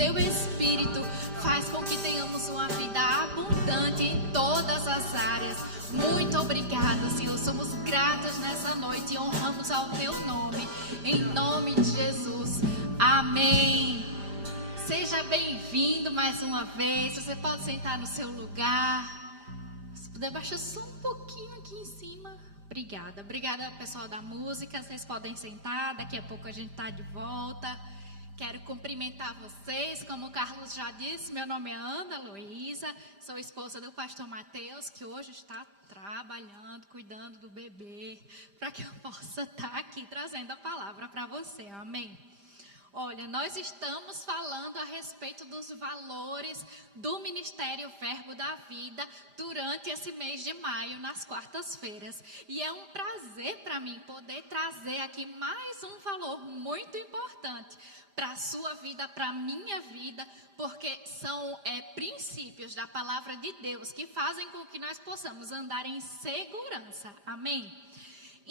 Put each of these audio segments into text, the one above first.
teu Espírito faz com que tenhamos uma vida abundante em todas as áreas. Muito obrigada, Senhor. Somos gratos nessa noite e honramos ao teu nome. Em nome de Jesus. Amém. Seja bem-vindo mais uma vez. Você pode sentar no seu lugar. Se puder, baixa só um pouquinho aqui em cima. Obrigada. Obrigada, pessoal da música. Vocês podem sentar. Daqui a pouco a gente está de volta. Quero cumprimentar vocês. Como o Carlos já disse, meu nome é Ana Luísa. Sou esposa do pastor Mateus, que hoje está trabalhando, cuidando do bebê, para que eu possa estar aqui trazendo a palavra para você. Amém? Olha, nós estamos falando a respeito dos valores do Ministério Verbo da Vida durante esse mês de maio, nas quartas-feiras. E é um prazer para mim poder trazer aqui mais um valor muito importante para a sua vida, para a minha vida, porque são princípios da palavra de Deus que fazem com que nós possamos andar em segurança. Amém?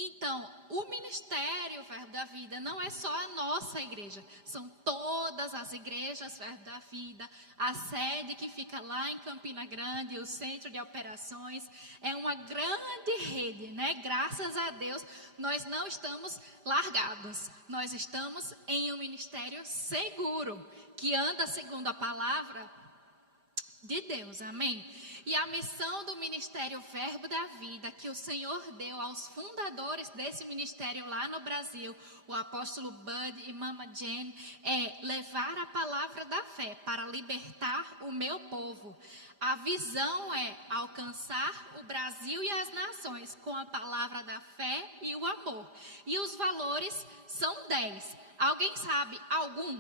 Então, o Ministério Verbo da Vida não é só a nossa igreja, são todas as igrejas Verbo da Vida, a sede que fica lá em Campina Grande, o centro de operações, é uma grande rede, né? Graças a Deus, nós não estamos largados, nós estamos em um ministério seguro, que anda segundo a palavra de Deus, amém? E a missão do Ministério Verbo da Vida que o Senhor deu aos fundadores desse ministério lá no Brasil, o apóstolo Bud e Mama Jane, é levar a palavra da fé para libertar o meu povo. A visão é alcançar o Brasil e as nações com a palavra da fé e o amor. E os valores são 10. Alguém sabe algum?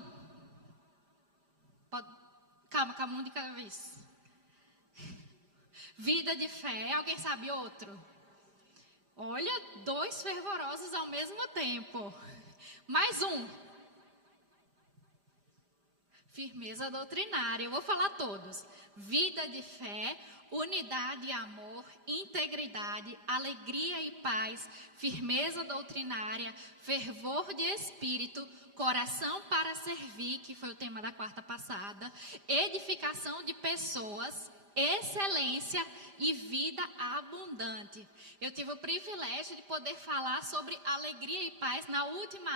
Calma, um de cada vez. Vida de fé. Alguém sabe outro? Olha, 2 fervorosos ao mesmo tempo. Mais um. Firmeza doutrinária. Eu vou falar todos. Vida de fé, unidade e amor, integridade, alegria e paz, firmeza doutrinária, fervor de espírito, coração para servir, que foi o tema da quarta passada, edificação de pessoas, excelência e vida abundante. Eu tive o privilégio de poder falar sobre alegria e paz na última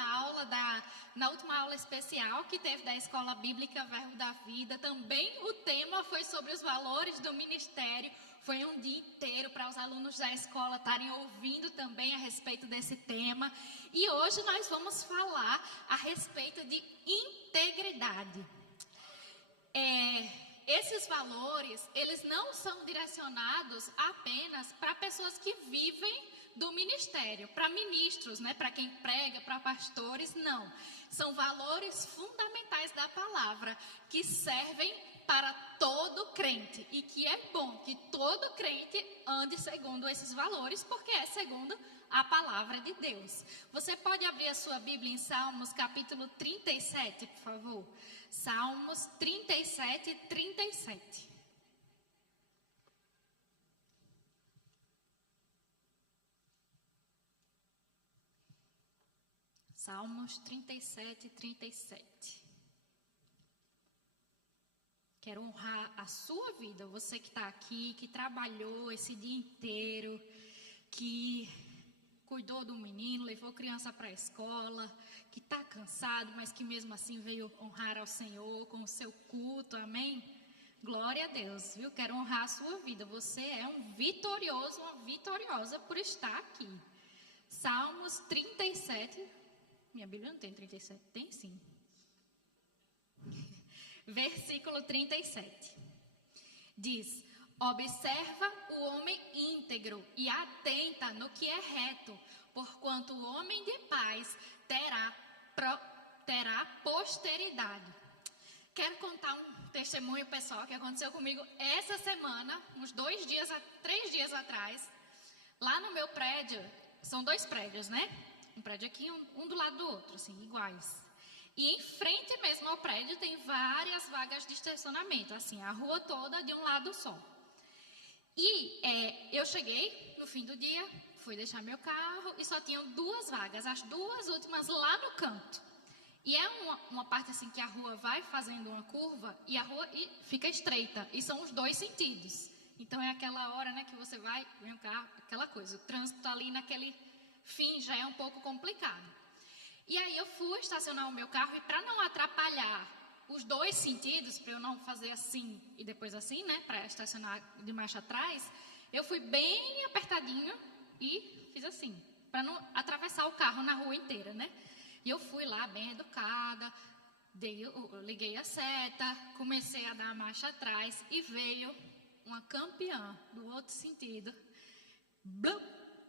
aula especial que teve da Escola Bíblica Verbo da Vida. Também o tema foi sobre os valores do ministério. Foi um dia inteiro para os alunos da escola estarem ouvindo também a respeito desse tema. E hoje nós vamos falar a respeito de integridade. Esses valores, eles não são direcionados apenas para pessoas que vivem do ministério, para ministros, né? Para quem prega, para pastores, não. São valores fundamentais da palavra que servem para todo crente e que é bom que todo crente ande segundo esses valores, porque é segundo a palavra de Deus. Você pode abrir a sua Bíblia em Salmos capítulo 37, por favor. Salmos 37, 37. Salmos 37, 37. Quero honrar a sua vida, você que está aqui, que trabalhou esse dia inteiro, que cuidou do menino, levou criança para a escola, que está cansado, mas que mesmo assim veio honrar ao Senhor com o seu culto, amém? Glória a Deus, viu? Quero honrar a sua vida, você é um vitorioso, uma vitoriosa por estar aqui. Salmos 37, minha Bíblia não tem 37, tem sim. Versículo 37, diz: observa o homem íntegro e atenta no que é reto, porquanto o homem de paz terá posteridade. Quero contar um testemunho pessoal que aconteceu comigo essa semana, uns 3 dias atrás. Lá no meu prédio, são 2 prédios, né? Um prédio aqui, um do lado do outro, assim, iguais. E em frente mesmo ao prédio tem várias vagas de estacionamento, assim, a rua toda de um lado só. E eu cheguei no fim do dia, fui deixar meu carro e só tinham 2 vagas, as 2 últimas lá no canto. E é uma parte assim que a rua vai fazendo uma curva e a rua fica estreita. E são os dois sentidos. Então é aquela hora, né, que você vai, vem o carro, aquela coisa. O trânsito ali naquele fim já é um pouco complicado. E aí eu fui estacionar o meu carro e para não atrapalhar os dois sentidos, para eu não fazer assim e depois assim, né, para estacionar de marcha atrás, eu fui bem apertadinho e fiz assim, para não atravessar o carro na rua inteira, né? E eu fui lá bem educada, liguei a seta, comecei a dar a marcha atrás e veio uma campeã do outro sentido, blum,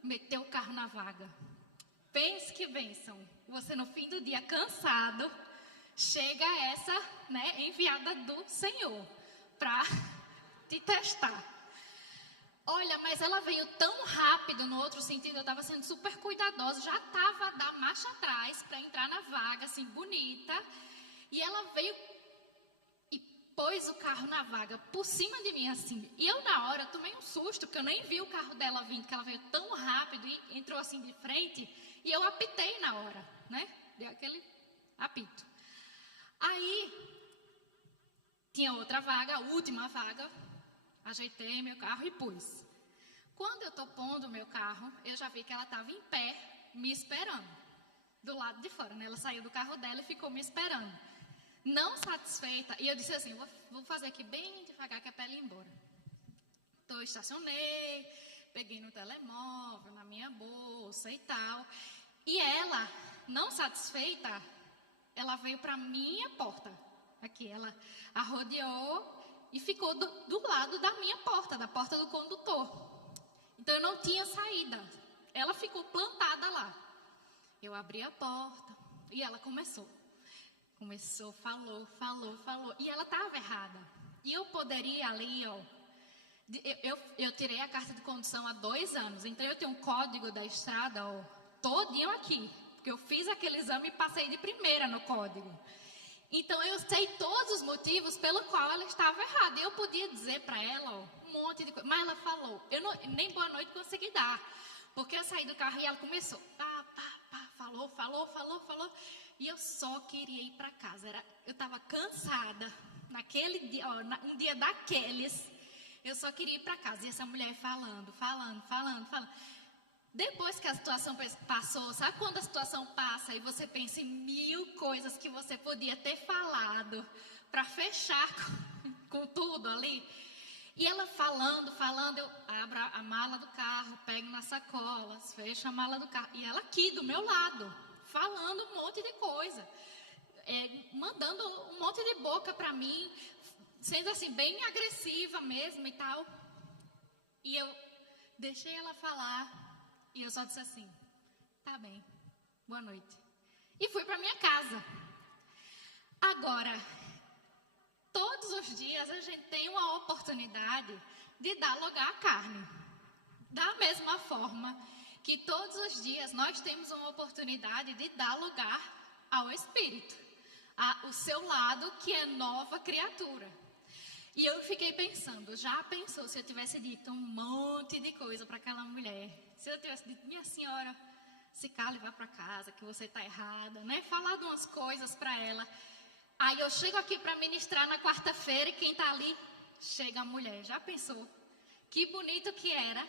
meteu o carro na vaga. Pense que bênção, você no fim do dia cansado, chega essa, né, enviada do Senhor para te testar. Olha, mas ela veio tão rápido no outro sentido, eu estava sendo super cuidadosa, já estava da marcha atrás para entrar na vaga, assim, bonita. E ela veio e pôs o carro na vaga, por cima de mim, assim. E eu, na hora, tomei um susto, porque eu nem vi o carro dela vindo, porque ela veio tão rápido e entrou assim de frente. E eu apitei na hora, né? Deu aquele apito. Aí, tinha outra vaga, a última vaga. Ajeitei meu carro e pus. Quando eu estou pondo o meu carro, eu já vi que ela estava em pé, me esperando. Do lado de fora, né? Ela saiu do carro dela e ficou me esperando. Não satisfeita, e eu disse assim, vou fazer aqui bem devagar que é para ela ir embora. Então eu estacionei, peguei no telemóvel, na minha bolsa e tal. E ela, não satisfeita, ela veio para a minha porta. Aqui, ela arrodeou e ficou do lado da minha porta, da porta do condutor. Então eu não tinha saída. Ela ficou plantada lá. Eu abri a porta e ela começou. Falou. E ela estava errada. E eu poderia ali, ó. Eu tirei a carta de condução há 2 anos. Então eu tenho um código da estrada, ó, todinho aqui. Porque eu fiz aquele exame e passei de primeira no código. Então eu sei todos os motivos pelo qual ela estava errada. Eu podia dizer para ela, ó, um monte de coisa. Mas ela falou. Eu nem boa noite consegui dar. Porque eu saí do carro e ela começou. Falou. E eu só queria ir para casa. Eu estava cansada. Naquele dia, ó, um dia daqueles, eu só queria ir para casa. E essa mulher falando. Depois que a situação passou, sabe quando a situação passa e você pensa em 1000 coisas que você podia ter falado para fechar com tudo ali? E ela falando, eu abro a mala do carro, pego nas sacolas, fecho a mala do carro. E ela aqui do meu lado, falando um monte de coisa, mandando um monte de boca para mim, sendo assim bem agressiva mesmo e tal. E eu deixei ela falar e eu só disse assim, tá bem, boa noite. E fui para minha casa. Agora, todos os dias a gente tem uma oportunidade de dar lugar à carne. Da mesma forma que todos os dias nós temos uma oportunidade de dar lugar ao Espírito, o seu lado que é nova criatura. E eu fiquei pensando, já pensou se eu tivesse dito um monte de coisa para aquela mulher? Se eu tivesse dito, minha senhora, se cala e vá para casa, que você está errada, né? Falado umas coisas para ela. Aí eu chego aqui para ministrar na quarta-feira e quem está ali, chega a mulher. Já pensou? Que bonito que era.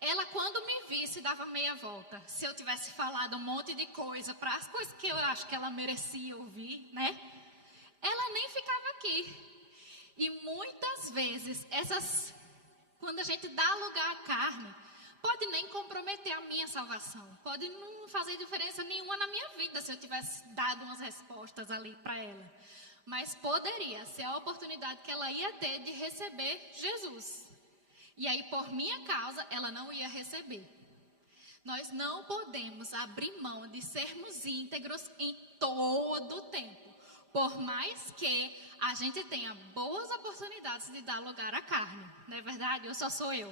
Ela, quando me visse, dava meia volta. Se eu tivesse falado um monte de coisa, para as coisas que eu acho que ela merecia ouvir, né? Ela nem ficava aqui. E muitas vezes, quando a gente dá lugar à carne, pode nem comprometer a minha salvação. Pode não fazer diferença nenhuma na minha vida se eu tivesse dado umas respostas ali para ela. Mas poderia ser a oportunidade que ela ia ter de receber Jesus. E aí, por minha causa, ela não ia receber. Nós não podemos abrir mão de sermos íntegros em todo o tempo. Por mais que a gente tenha boas oportunidades de dar lugar à carne. Não é verdade? Eu só sou eu.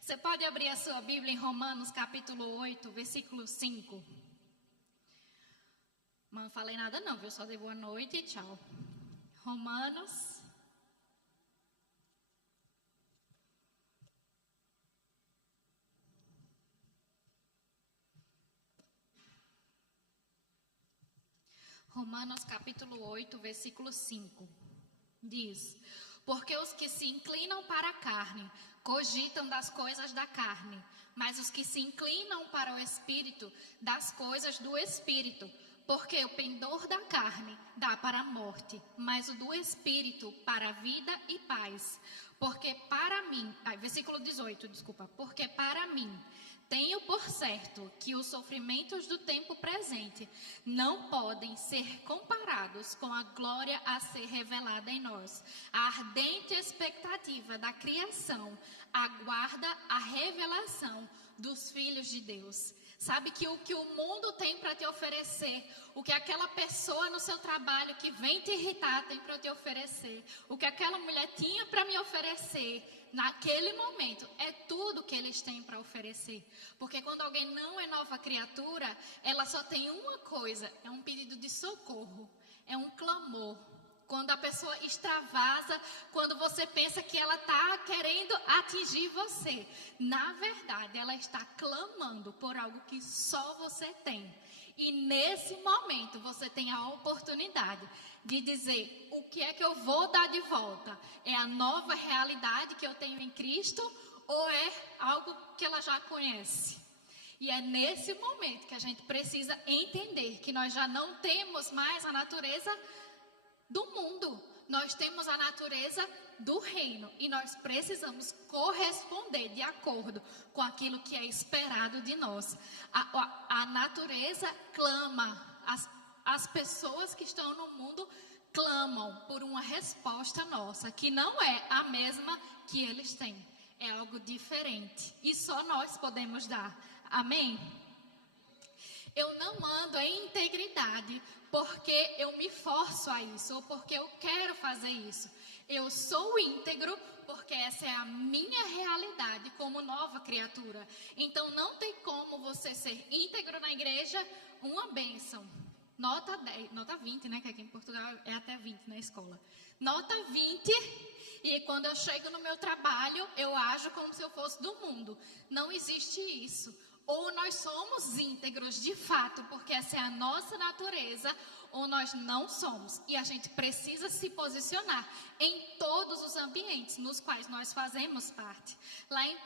Você pode abrir a sua Bíblia em Romanos capítulo 8, versículo 5. Não falei nada não, viu? Só dei boa noite e tchau. Romanos. Romanos capítulo 8, versículo 5, diz: porque os que se inclinam para a carne cogitam das coisas da carne, mas os que se inclinam para o Espírito, das coisas do Espírito. Porque o pendor da carne dá para a morte, mas o do Espírito para a vida e paz. Porque para mim, versículo 18, desculpa. Porque para mim, tenho por certo que os sofrimentos do tempo presente não podem ser comparados com a glória a ser revelada em nós. A ardente expectativa da criação aguarda a revelação dos filhos de Deus. Sabe que o que o mundo tem para te oferecer, o que aquela pessoa no seu trabalho que vem te irritar tem para te oferecer, o que aquela mulher tinha para me oferecer, naquele momento, é tudo que eles têm para oferecer. Porque quando alguém não é nova criatura, ela só tem uma coisa, é um pedido de socorro, é um clamor. Quando a pessoa extravasa, quando você pensa que ela está querendo atingir você, na verdade, ela está clamando por algo que só você tem. E nesse momento, você tem a oportunidade de dizer: o que é que eu vou dar de volta? É a nova realidade que eu tenho em Cristo ou é algo que ela já conhece? E é nesse momento que a gente precisa entender que nós já não temos mais a natureza do mundo, nós temos a natureza do reino e nós precisamos corresponder de acordo com aquilo que é esperado de nós. A natureza clama, as pessoas que estão no mundo clamam por uma resposta nossa, que não é a mesma que eles têm, é algo diferente e só nós podemos dar. Amém? Eu não ando em integridade porque eu me forço a isso ou porque eu quero fazer isso. Eu sou íntegro porque essa é a minha realidade como nova criatura. Então não tem como você ser íntegro na igreja, uma bênção. Nota 10, nota 20, né? Que aqui em Portugal é até 20 na escola. Nota 20, e quando eu chego no meu trabalho, eu ajo como se eu fosse do mundo. Não existe isso. Ou nós somos íntegros de fato, porque essa é a nossa natureza, ou nós não somos. E a gente precisa se posicionar em todos os ambientes nos quais nós fazemos parte. Lá em 1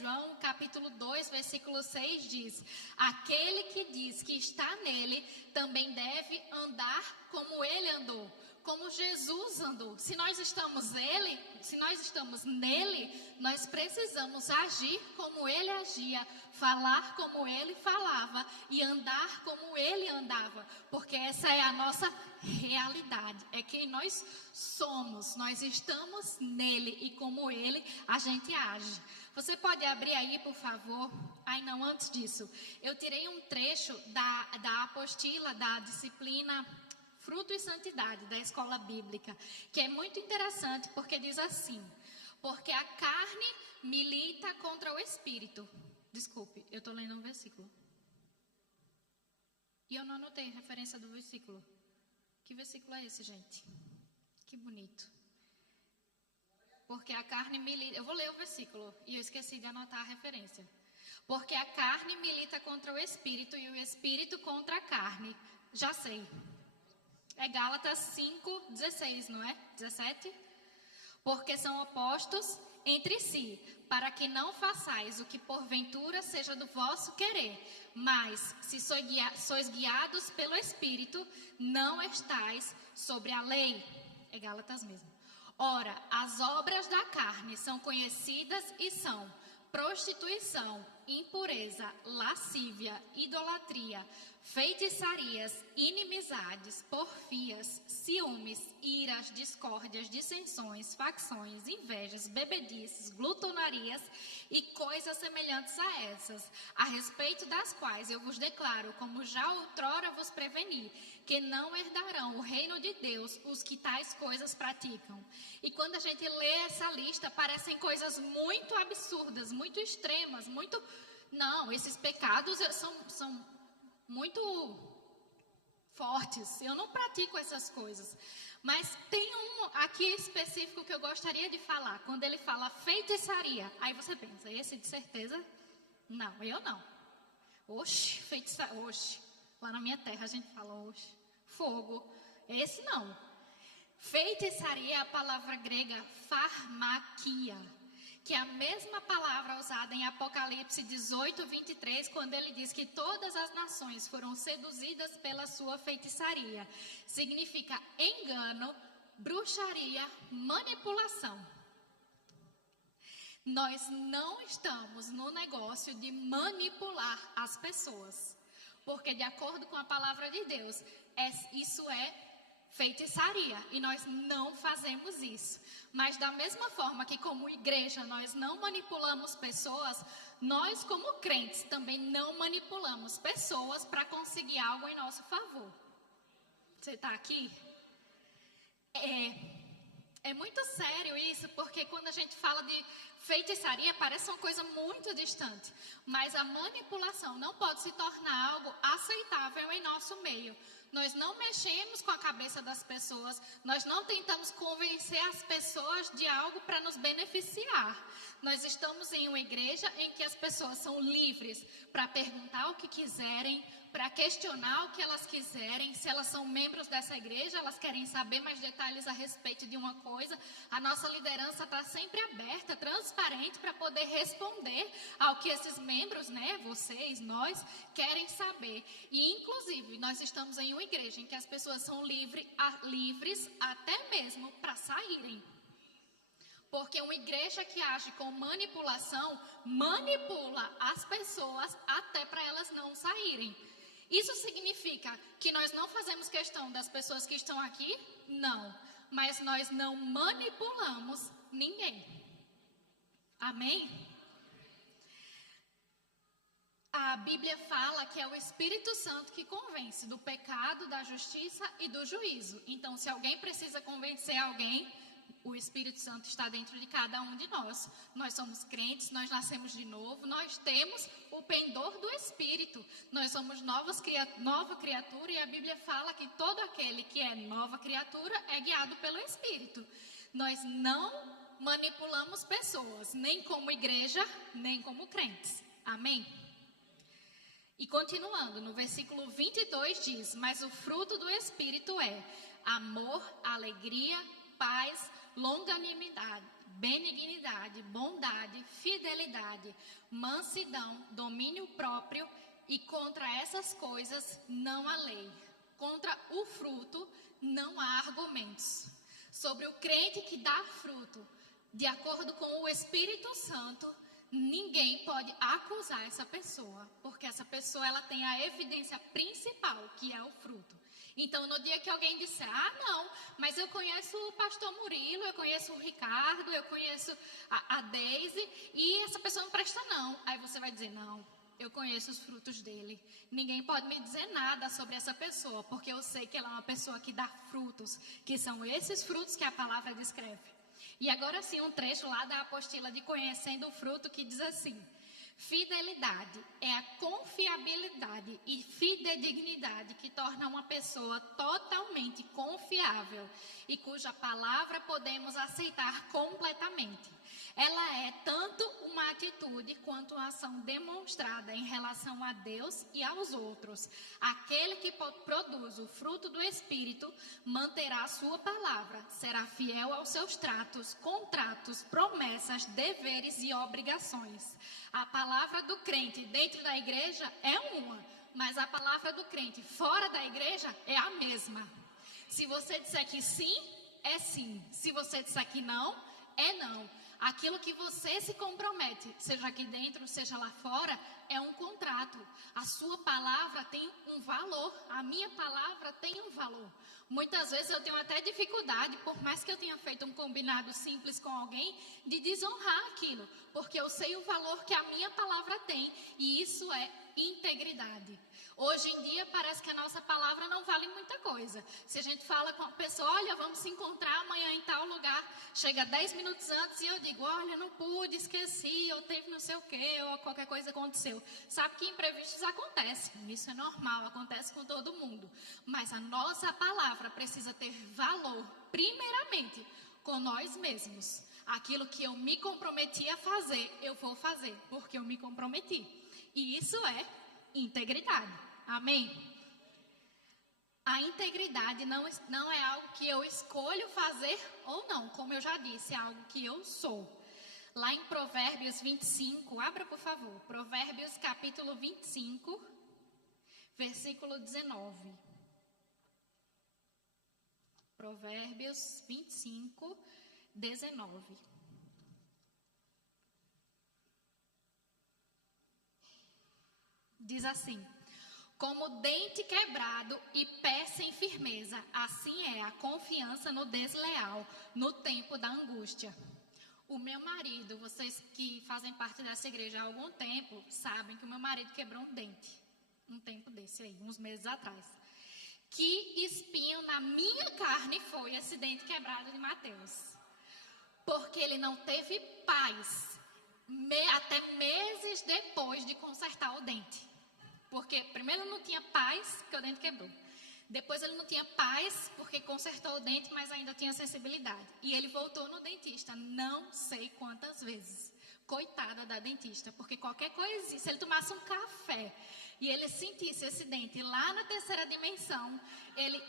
João, capítulo 2, versículo 6, diz: aquele que diz que está nele, também deve andar como ele andou. Como Jesus andou. Se nós estamos nele, nós precisamos agir como ele agia, falar como ele falava e andar como ele andava, porque essa é a nossa realidade, é quem nós somos, nós estamos nele e como ele a gente age. Você pode abrir aí, por favor? Não, antes disso, eu tirei um trecho da apostila, da disciplina Fruto e Santidade, da escola bíblica, que é muito interessante porque diz assim: porque a carne milita contra o espírito. Desculpe, eu estou lendo um versículo. E eu não anotei a referência do versículo. Que versículo é esse, gente? Que bonito. Porque a carne milita... Eu vou ler o versículo e eu esqueci de anotar a referência. Porque a carne milita contra o espírito e o espírito contra a carne. Já sei. É Gálatas 5:16, não é? 17? Porque são opostos entre si, para que não façais o que porventura seja do vosso querer. Mas, se sois guiados pelo Espírito, não estais sobre a lei. É Gálatas mesmo. Ora, as obras da carne são conhecidas e são prostituição, impureza, lascívia, idolatria, feitiçarias, inimizades, porfias, ciúmes, iras, discórdias, dissensões, facções, invejas, bebedices, glutonarias e coisas semelhantes a essas, a respeito das quais eu vos declaro, como já outrora vos preveni, que não herdarão o reino de Deus os que tais coisas praticam. E quando a gente lê essa lista, parecem coisas muito absurdas, muito extremas, muito... Não, esses pecados são muito fortes. Eu não pratico essas coisas. Mas tem um aqui específico que eu gostaria de falar. Quando ele fala feitiçaria, aí você pensa, esse de certeza? Não, eu não. Oxe, feitiçaria, oxe. Lá na minha terra a gente fala hoje, fogo. Esse não. Feitiçaria é a palavra grega pharmakia, que é a mesma palavra usada em Apocalipse 18, 23, quando ele diz que todas as nações foram seduzidas pela sua feitiçaria. Significa engano, bruxaria, manipulação. Nós não estamos no negócio de manipular as pessoas, porque de acordo com a palavra de Deus, isso é feitiçaria e nós não fazemos isso. Mas da mesma forma que como igreja nós não manipulamos pessoas, nós como crentes também não manipulamos pessoas para conseguir algo em nosso favor. Você está aqui? É muito sério isso, porque quando a gente fala de feitiçaria, parece uma coisa muito distante. Mas a manipulação não pode se tornar algo aceitável em nosso meio. Nós não mexemos com a cabeça das pessoas, nós não tentamos convencer as pessoas de algo para nos beneficiar. Nós estamos em uma igreja em que as pessoas são livres para perguntar o que quiserem, para questionar o que elas quiserem. Se elas são membros dessa igreja, elas querem saber mais detalhes a respeito de uma coisa. A nossa liderança está sempre aberta, transparente, para poder responder ao que esses membros, vocês, nós, querem saber. E, inclusive, nós estamos em uma igreja em que as pessoas são livres até mesmo para saírem. Porque uma igreja que age com manipulação, manipula as pessoas até para elas não saírem. Isso significa que nós não fazemos questão das pessoas que estão aqui? Não. Mas nós não manipulamos ninguém. Amém? A Bíblia fala que é o Espírito Santo que convence do pecado, da justiça e do juízo. Então, se alguém precisa convencer alguém, o Espírito Santo está dentro de cada um de nós. Nós somos crentes, nós nascemos de novo, nós temos o pendor do Espírito. Nós somos nova criatura e a Bíblia fala que todo aquele que é nova criatura é guiado pelo Espírito. Nós não manipulamos pessoas, nem como igreja, nem como crentes. Amém? E continuando, no versículo 22 diz: mas o fruto do Espírito é amor, alegria, paz, longanimidade, benignidade, bondade, fidelidade, mansidão, domínio próprio, e contra essas coisas não há lei. Contra o fruto não há argumentos. Sobre o crente que dá fruto, de acordo com o Espírito Santo, ninguém pode acusar essa pessoa, porque essa pessoa ela tem a evidência principal, que é o fruto. Então, no dia que alguém disser, não, mas eu conheço o pastor Murilo, eu conheço o Ricardo, eu conheço a Deise, e essa pessoa não presta não. Aí você vai dizer, não, eu conheço os frutos dele. Ninguém pode me dizer nada sobre essa pessoa, porque eu sei que ela é uma pessoa que dá frutos, que são esses frutos que a palavra descreve. E agora sim, um trecho lá da apostila de Conhecendo o Fruto, que diz assim: fidelidade é a confiabilidade e fidedignidade que torna uma pessoa totalmente confiável e cuja palavra podemos aceitar completamente. Ela é tanto uma atitude quanto uma ação demonstrada em relação a Deus e aos outros. Aquele que produz o fruto do Espírito manterá a sua palavra, será fiel aos seus tratos, contratos, promessas, deveres e obrigações. A palavra do crente dentro da igreja é uma, mas a palavra do crente fora da igreja é a mesma. Se você disser que sim, é sim. Se você disser que não, é não. Aquilo que você se compromete, seja aqui dentro, seja lá fora, é um contrato. A sua palavra tem um valor, a minha palavra tem um valor. Muitas vezes eu tenho até dificuldade, por mais que eu tenha feito um combinado simples com alguém, de desonrar aquilo, porque eu sei o valor que a minha palavra tem, e isso é integridade. Hoje em dia parece que a nossa palavra não vale muita coisa. Se a gente fala com a pessoa, olha, vamos se encontrar amanhã em tal lugar, chega 10 minutos antes e eu digo, olha, não pude, esqueci, ou teve não sei o quê, ou qualquer coisa aconteceu. Sabe que imprevistos acontecem, isso é normal, acontece com todo mundo. Mas a nossa palavra precisa ter valor, primeiramente, com nós mesmos. Aquilo que eu me comprometi a fazer, eu vou fazer, porque eu me comprometi. E isso é integridade. Amém? A integridade não é algo que eu escolho fazer ou não, como eu já disse, é algo que eu sou. Lá em Provérbios 25, abra por favor, Provérbios capítulo 25, versículo 19. Provérbios 25, 19. Diz assim: como dente quebrado e pé sem firmeza, assim é a confiança no desleal, no tempo da angústia. O meu marido, vocês que fazem parte dessa igreja há algum tempo, sabem que o meu marido quebrou um dente. Um tempo desse aí, uns meses atrás. Que espinho na minha carne foi esse dente quebrado de Mateus. Porque ele não teve paz até meses depois de consertar o dente. Porque primeiro ele não tinha paz, porque o dente quebrou. Depois ele não tinha paz, porque consertou o dente, mas ainda tinha sensibilidade. E ele voltou no dentista, não sei quantas vezes. Coitada da dentista, porque qualquer coisa, se ele tomasse um café e ele sentisse esse dente lá na terceira dimensão, ele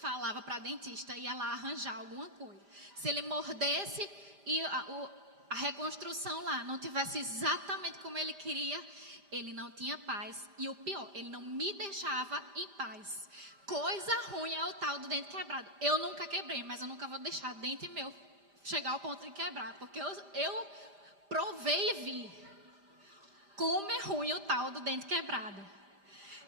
falava para a dentista, ia lá arranjar alguma coisa. Se ele mordesse e a reconstrução lá não tivesse exatamente como ele queria, ele não tinha paz. E o pior, ele não me deixava em paz. Coisa ruim é o tal do dente quebrado. Eu nunca quebrei, mas eu nunca vou deixar o dente meu chegar ao ponto de quebrar. Porque eu provei e vi como é ruim o tal do dente quebrado.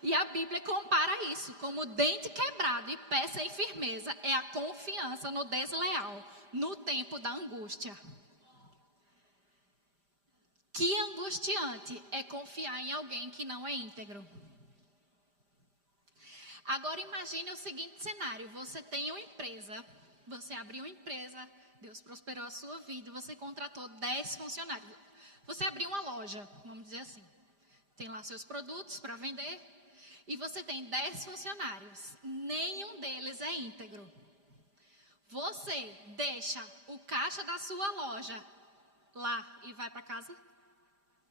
E a Bíblia compara isso, como dente quebrado e pé sem firmeza é a confiança no desleal, no tempo da angústia. Que angustiante é confiar em alguém que não é íntegro. Agora imagine o seguinte cenário, você tem uma empresa, você abriu uma empresa, Deus prosperou a sua vida, você contratou 10 funcionários. Você abriu uma loja, vamos dizer assim, tem lá seus produtos para vender e você tem 10 funcionários, nenhum deles é íntegro. Você deixa o caixa da sua loja lá e vai para casa?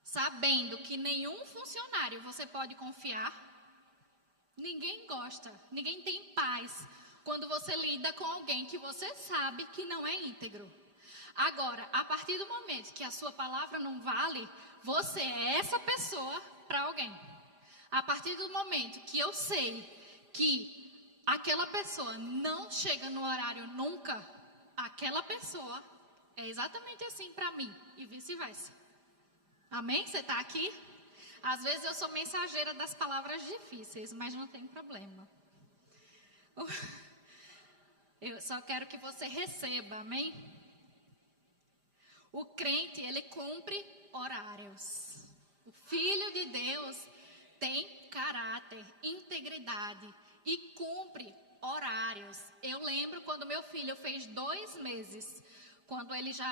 Sabendo que nenhum funcionário você pode confiar? Ninguém gosta, ninguém tem paz quando você lida com alguém que você sabe que não é íntegro. Agora, a partir do momento que a sua palavra não vale, você é essa pessoa para alguém. A partir do momento que eu sei que aquela pessoa não chega no horário nunca, aquela pessoa é exatamente assim para mim e vice-versa. Amém? Você está aqui? Às vezes eu sou mensageira das palavras difíceis, mas não tem problema. Eu só quero que você receba, amém? O crente, ele cumpre horários. O Filho de Deus tem caráter, integridade e cumpre horários. Eu lembro quando meu filho fez 2 meses, quando ele já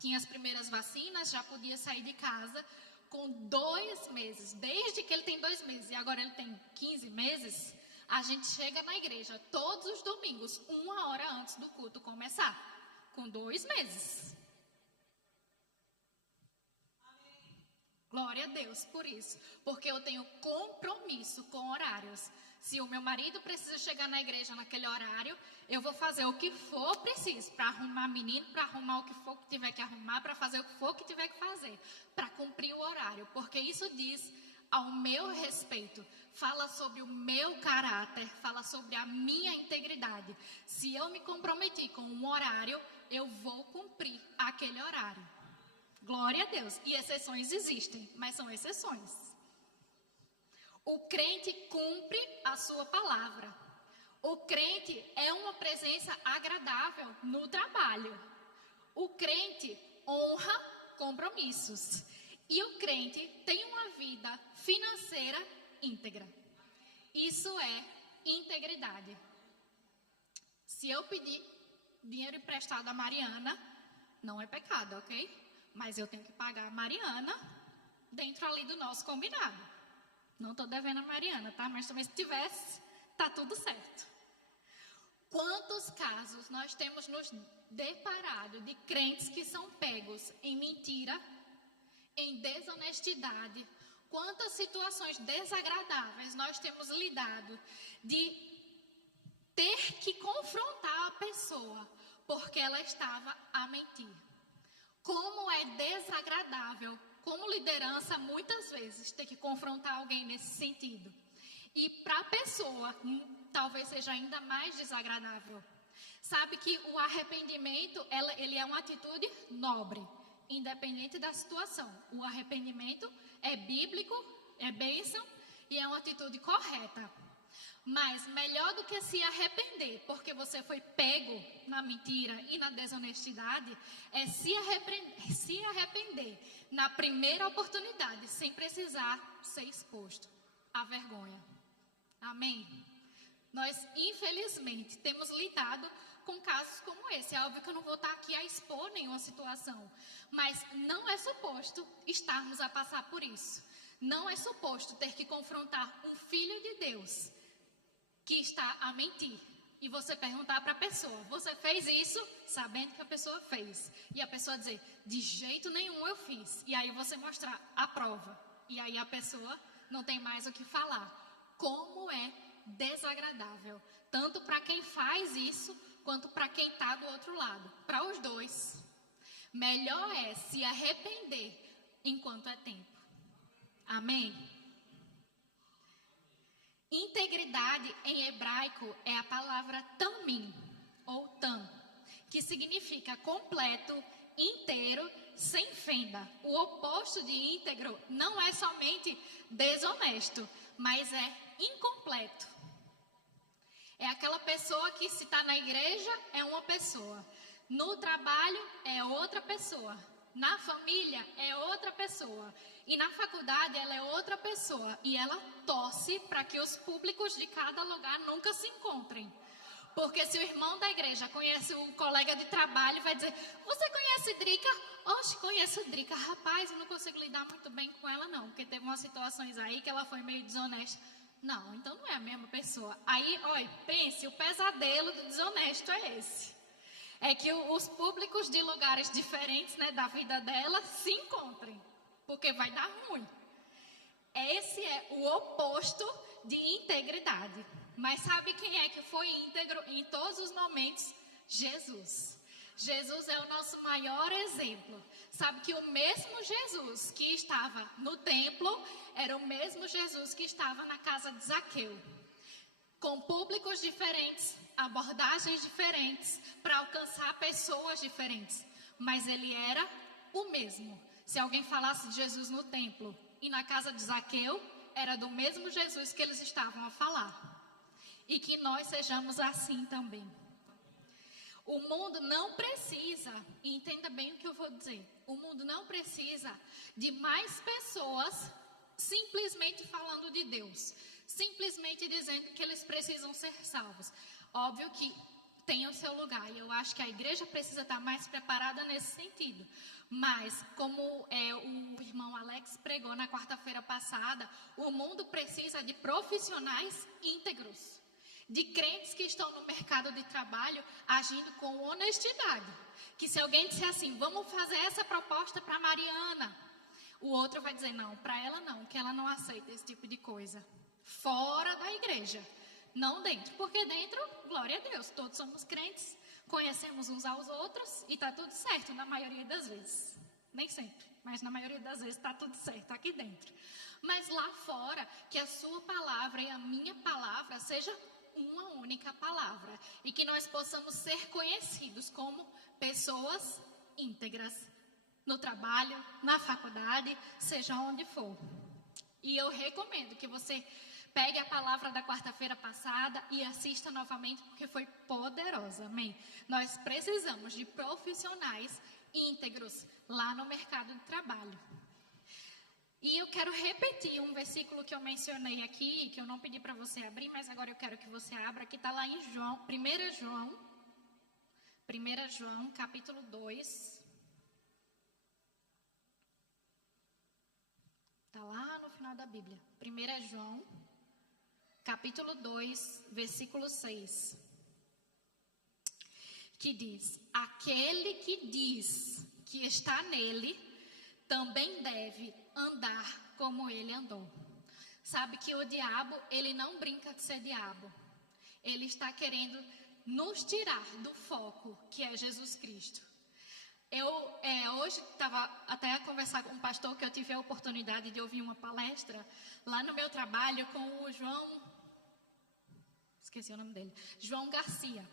tinha as primeiras vacinas, já podia sair de casa. Com 2 meses, desde que ele tem 2 meses e agora ele tem 15 meses, a gente chega na igreja todos os domingos, 1 hora antes do culto começar. Com 2 meses. Amém. Glória a Deus por isso, porque eu tenho compromisso com horários. Se o meu marido precisa chegar na igreja naquele horário, eu vou fazer o que for preciso para arrumar menino, para arrumar o que for que tiver que arrumar, para fazer o que for que tiver que fazer, para cumprir o horário, porque isso diz ao meu respeito, fala sobre o meu caráter, fala sobre a minha integridade. Se eu me comprometi com um horário, eu vou cumprir aquele horário. Glória a Deus. E exceções existem, mas são exceções. O crente cumpre a sua palavra. O crente é uma presença agradável no trabalho. O crente honra compromissos. E o crente tem uma vida financeira íntegra. Isso é integridade. Se eu pedir dinheiro emprestado a Mariana, não é pecado, ok? Mas eu tenho que pagar a Mariana dentro ali do nosso combinado. Não estou devendo a Mariana, tá? Mas também se tivesse, tá tudo certo. Quantos casos nós temos nos deparado de crentes que são pegos em mentira, em desonestidade? Quantas situações desagradáveis nós temos lidado de ter que confrontar a pessoa porque ela estava a mentir. Como é desagradável, como liderança, muitas vezes, ter que confrontar alguém nesse sentido. E para a pessoa, talvez seja ainda mais desagradável. Sabe que o arrependimento, ele é uma atitude nobre, independente da situação. O arrependimento é bíblico, é bênção e é uma atitude correta. Mas melhor do que se arrepender, porque você foi pego na mentira e na desonestidade, é se arrepender na primeira oportunidade, sem precisar ser exposto à vergonha. Amém? Nós, infelizmente, temos lidado com casos como esse. É óbvio que eu não vou estar aqui a expor nenhuma situação, mas não é suposto estarmos a passar por isso. Não é suposto ter que confrontar um filho de Deus que está a mentir. E você perguntar para a pessoa, você fez isso? Sabendo que a pessoa fez. E a pessoa dizer, de jeito nenhum eu fiz. E aí você mostrar a prova. E aí a pessoa não tem mais o que falar. Como é desagradável. Tanto para quem faz isso, quanto para quem está do outro lado. Para os dois. Melhor é se arrepender enquanto é tempo. Amém? Integridade em hebraico é a palavra tamim, ou tam, que significa completo, inteiro, sem fenda. O oposto de íntegro não é somente desonesto, mas é incompleto. É aquela pessoa que, se está na igreja, é uma pessoa. No trabalho, é outra pessoa. Na família, é outra pessoa. E na faculdade, ela é outra pessoa. E ela torce para que os públicos de cada lugar nunca se encontrem. Porque se o irmão da igreja conhece o colega de trabalho, vai dizer, você conhece Drica? Oxe, conheço Drica. Rapaz, eu não consigo lidar muito bem com ela, não. Porque teve umas situações aí que ela foi meio desonesta. Não, então não é a mesma pessoa. Aí, olha, pense, o pesadelo do desonesto é esse. É que os públicos de lugares diferentes, né, da vida dela se encontrem. Porque vai dar ruim. Esse é o oposto de integridade. Mas sabe quem é que foi íntegro em todos os momentos? Jesus. Jesus é o nosso maior exemplo. Sabe que o mesmo Jesus que estava no templo era o mesmo Jesus que estava na casa de Zaqueu. Com públicos diferentes, abordagens diferentes, para alcançar pessoas diferentes. Mas ele era o mesmo. Se alguém falasse de Jesus no templo e na casa de Zaqueu, era do mesmo Jesus que eles estavam a falar. E que nós sejamos assim também. O mundo não precisa, e entenda bem o que eu vou dizer, o mundo não precisa de mais pessoas simplesmente falando de Deus, simplesmente dizendo que eles precisam ser salvos. Óbvio que tem o seu lugar, e eu acho que a igreja precisa estar mais preparada nesse sentido. Mas, como o irmão Alex pregou na quarta-feira passada, o mundo precisa de profissionais íntegros. De crentes que estão no mercado de trabalho agindo com honestidade. Que se alguém disser assim, vamos fazer essa proposta para Mariana, o outro vai dizer, não, para ela não, que ela não aceita esse tipo de coisa. Fora da igreja, não dentro. Porque dentro, glória a Deus, todos somos crentes, conhecemos uns aos outros e está tudo certo na maioria das vezes. Nem sempre, mas na maioria das vezes está tudo certo aqui dentro. Mas lá fora, que a sua palavra e a minha palavra seja uma única palavra e que nós possamos ser conhecidos como pessoas íntegras no trabalho, na faculdade, seja onde for. E eu recomendo que você pegue a palavra da quarta-feira passada e assista novamente porque foi poderosa, amém? Nós precisamos de profissionais íntegros lá no mercado de trabalho. E eu quero repetir um versículo que eu mencionei aqui, que eu não pedi para você abrir, mas agora eu quero que você abra, que está lá em João, 1 João, capítulo 2. Está lá no final da Bíblia. 1 João, capítulo 2, versículo 6. Que diz, aquele que diz que está nele, também deve andar como ele andou. Sabe que o diabo, ele não brinca de ser diabo. ele está querendo nos tirar do foco, que é Jesus Cristo. Eu hoje estava até a conversar com um pastor que eu tive a oportunidade de ouvir uma palestra lá no meu trabalho com o esqueci o nome dele, João Garcia.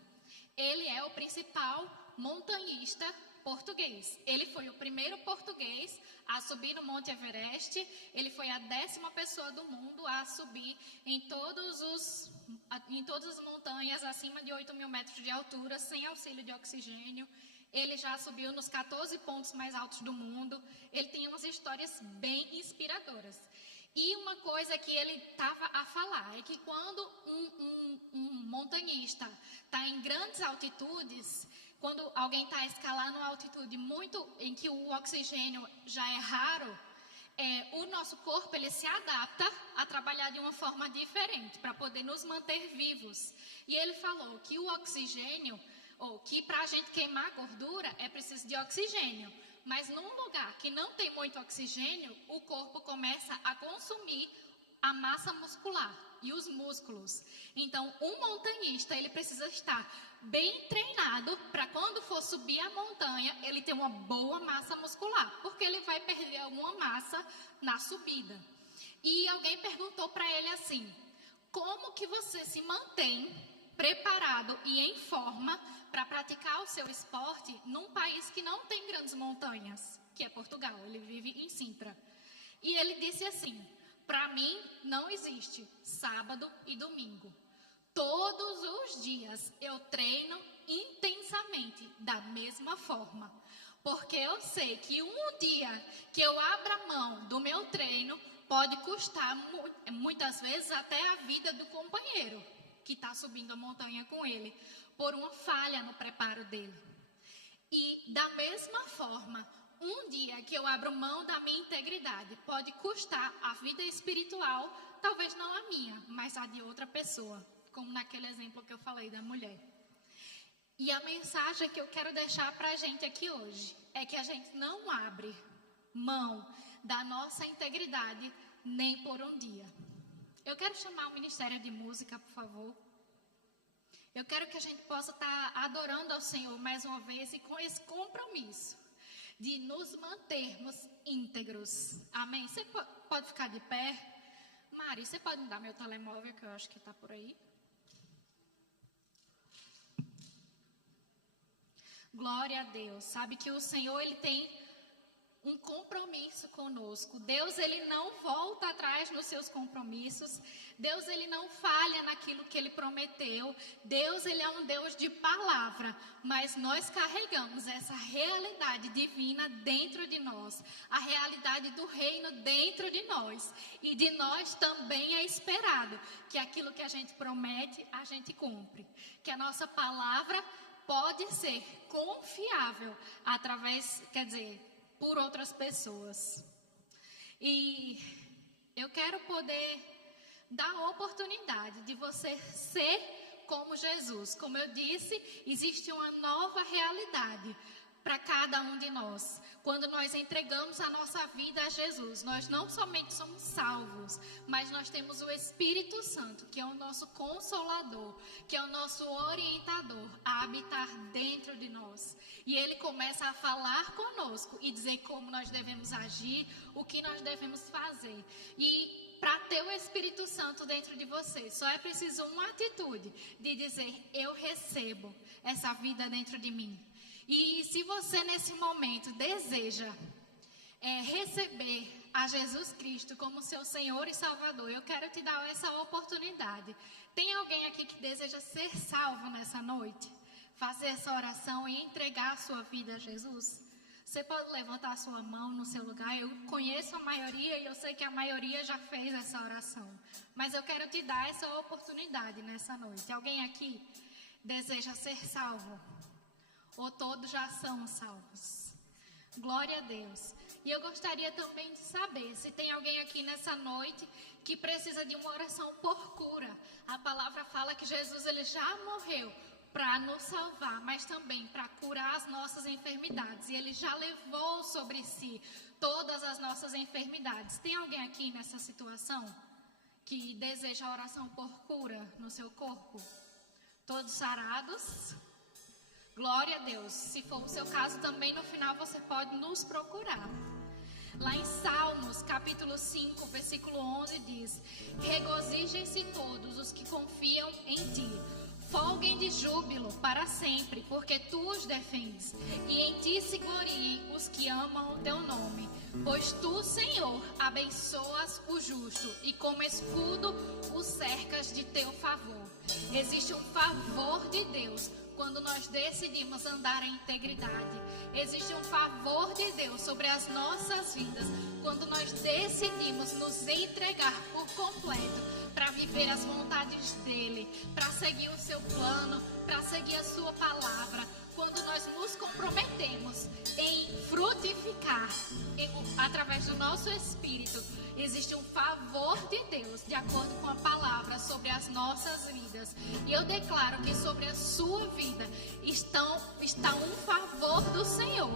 Ele é o principal montanhista português. Ele foi o primeiro português a subir no Monte Everest. Ele foi a 10ª pessoa do mundo a subir em todas as montanhas acima de 8.000 metros de altura, sem auxílio de oxigênio. Ele já subiu nos 14 pontos mais altos do mundo. Ele tem umas histórias bem inspiradoras. E uma coisa que ele estava a falar é que quando um montanhista está em grandes altitudes, quando alguém está escalando uma altitude muito em que o oxigênio já é raro, o nosso corpo ele se adapta a trabalhar de uma forma diferente para poder nos manter vivos. E ele falou que o oxigênio, ou que para a gente queimar gordura é preciso de oxigênio. Mas num lugar que não tem muito oxigênio, o corpo começa a consumir a massa muscular e os músculos. Então, um montanhista, ele precisa estar bem treinado para quando for subir a montanha, ele ter uma boa massa muscular, porque ele vai perder alguma massa na subida. E alguém perguntou para ele assim: como que você se mantém preparado e em forma para praticar o seu esporte num país que não tem grandes montanhas, que é Portugal? Ele vive em Sintra. E ele disse assim: para mim não existe sábado e domingo. Todos os dias eu treino intensamente da mesma forma, porque eu sei que um dia que eu abra mão do meu treino pode custar muitas vezes até a vida do companheiro que está subindo a montanha com ele, por uma falha no preparo dele. E da mesma forma, um dia que eu abro mão da minha integridade pode custar a vida espiritual, talvez não a minha, mas a de outra pessoa, como naquele exemplo que eu falei da mulher. E a mensagem que eu quero deixar para a gente aqui hoje é que a gente não abre mão da nossa integridade nem por um dia. Eu quero chamar o Ministério de Música, por favor. Eu quero que a gente possa estar adorando ao Senhor mais uma vez e com esse compromisso de nos mantermos íntegros. Amém? Você pode ficar de pé? Mari, você pode me dar meu telemóvel, que eu acho que está por aí? Glória a Deus. Sabe que o Senhor, Ele tem um compromisso conosco. Deus, Ele não volta atrás nos seus compromissos. Deus, Ele não falha naquilo que Ele prometeu. Deus, Ele é um Deus de palavra, mas nós carregamos essa realidade divina dentro de nós, a realidade do reino dentro de nós, e de nós também é esperado que aquilo que a gente promete, a gente cumpre, que a nossa palavra pode ser confiável por outras pessoas. E eu quero poder dar a oportunidade de você ser como Jesus. Como eu disse, existe uma nova realidade para cada um de nós. Quando nós entregamos a nossa vida a Jesus, nós não somente somos salvos, mas nós temos o Espírito Santo, que é o nosso consolador, que é o nosso orientador, a habitar dentro de nós. E Ele começa a falar conosco e dizer como nós devemos agir, o que nós devemos fazer. E para ter o Espírito Santo dentro de você, só é preciso uma atitude de dizer: eu recebo essa vida dentro de mim. E se você nesse momento deseja receber a Jesus Cristo como seu Senhor e Salvador, eu quero te dar essa oportunidade. Tem alguém aqui que deseja ser salvo nessa noite? Fazer essa oração e entregar a sua vida a Jesus? Você pode levantar a sua mão no seu lugar. Eu conheço a maioria e eu sei que a maioria já fez essa oração. Mas eu quero te dar essa oportunidade nessa noite. Alguém aqui deseja ser salvo? Ou todos já são salvos? Glória a Deus. E eu gostaria também de saber se tem alguém aqui nessa noite que precisa de uma oração por cura. A palavra fala que Jesus, Ele já morreu para nos salvar, mas também para curar as nossas enfermidades. E Ele já levou sobre si todas as nossas enfermidades. Tem alguém aqui nessa situação que deseja a oração por cura no seu corpo? Todos sarados? Glória a Deus. Se for o seu caso também, no final você pode nos procurar. Lá em Salmos, capítulo 5, versículo 11 diz: regozijem-se todos os que confiam em ti. Folguem de júbilo para sempre, porque tu os defendes. E em ti se gloriem os que amam o teu nome. Pois tu, Senhor, abençoas o justo e como escudo o cercas de teu favor. Existe um favor de Deus quando nós decidimos andar em integridade. Existe um favor de Deus sobre as nossas vidas quando nós decidimos nos entregar por completo para viver as vontades dele, para seguir o seu plano, para seguir a sua palavra. Quando nós nos comprometemos em frutificar através do nosso espírito, existe um favor de Deus, de acordo com a palavra, sobre as nossas vidas. E eu declaro que sobre a sua vida está um favor do Senhor,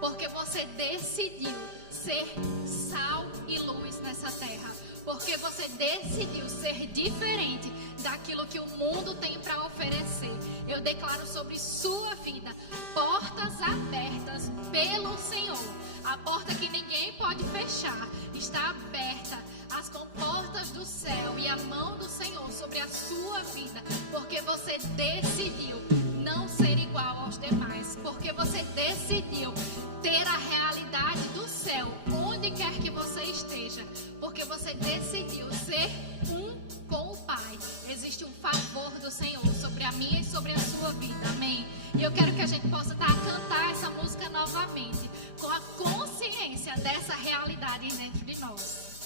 porque você decidiu ser sal e luz nessa terra. Porque você decidiu ser diferente daquilo que o mundo tem para oferecer. Eu declaro sobre sua vida portas abertas pelo Senhor. A porta que ninguém pode fechar está aberta. As comportas do céu e a mão do Senhor sobre a sua vida. Porque você decidiu não ser igual aos demais. Porque você decidiu ter a realidade do céu onde quer que você esteja. Porque você decidiu ser um com o Pai. Existe um favor do Senhor sobre a minha e sobre a sua vida. Amém? E eu quero que a gente possa estar a cantar essa música novamente, com a consciência dessa realidade dentro de nós.